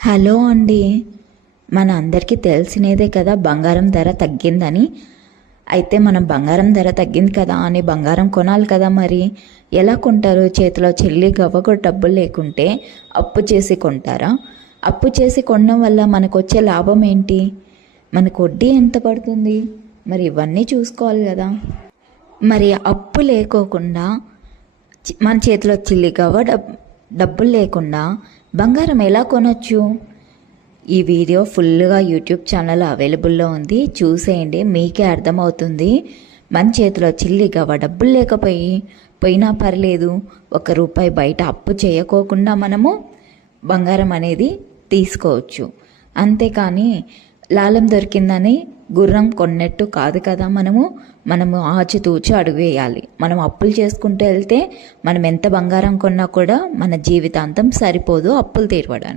Hello అండి. మన అందరికీ తెలిసినదే కదా బంగారం ధర తగ్గిందని. అయితే మనం బంగారం ధర తగ్గింది కదా అని బంగారం కొనాలి కదా. మరి ఎలా కొంటారు? చేతిలో చెల్లి గవ్వకు డబ్బులు లేకుంటే అప్పు చేసి కొంటారా? అప్పు చేసి కొనడం వల్ల మనకు వచ్చే లాభం ఏంటి? మనకు వడ్డీ ఎంత పడుతుంది? మరి ఇవన్నీ చూసుకోవాలి కదా. మరి అప్పు లేకోకుండా మన చేతిలో చిల్లి గవ్వ డబ్బులు లేకుండా బంగారం ఎలా కొనొచ్చు? ఈ వీడియో ఫుల్గా యూట్యూబ్ ఛానల్ అవైలబుల్లో ఉంది, చూసేయండి, మీకే అర్థమవుతుంది. మన చేతిలో చిల్లి గవ్వ డబ్బులు పోయినా పర్లేదు, ₹1 బయట అప్పు చేయకోకుండా మనము బంగారం అనేది తీసుకోవచ్చు. అంతేకాని లాలం దొరికిందని గుర్రం కొన్నట్టు కాదు కదా. మనము ఆచితూచి అడుగు వేయాలి. మనం అప్పులు చేసుకుంటూ వెళ్తే మనం ఎంత బంగారం కొన్నా కూడా మన జీవితాంతం సరిపోదు అప్పులు తీరవడానికి.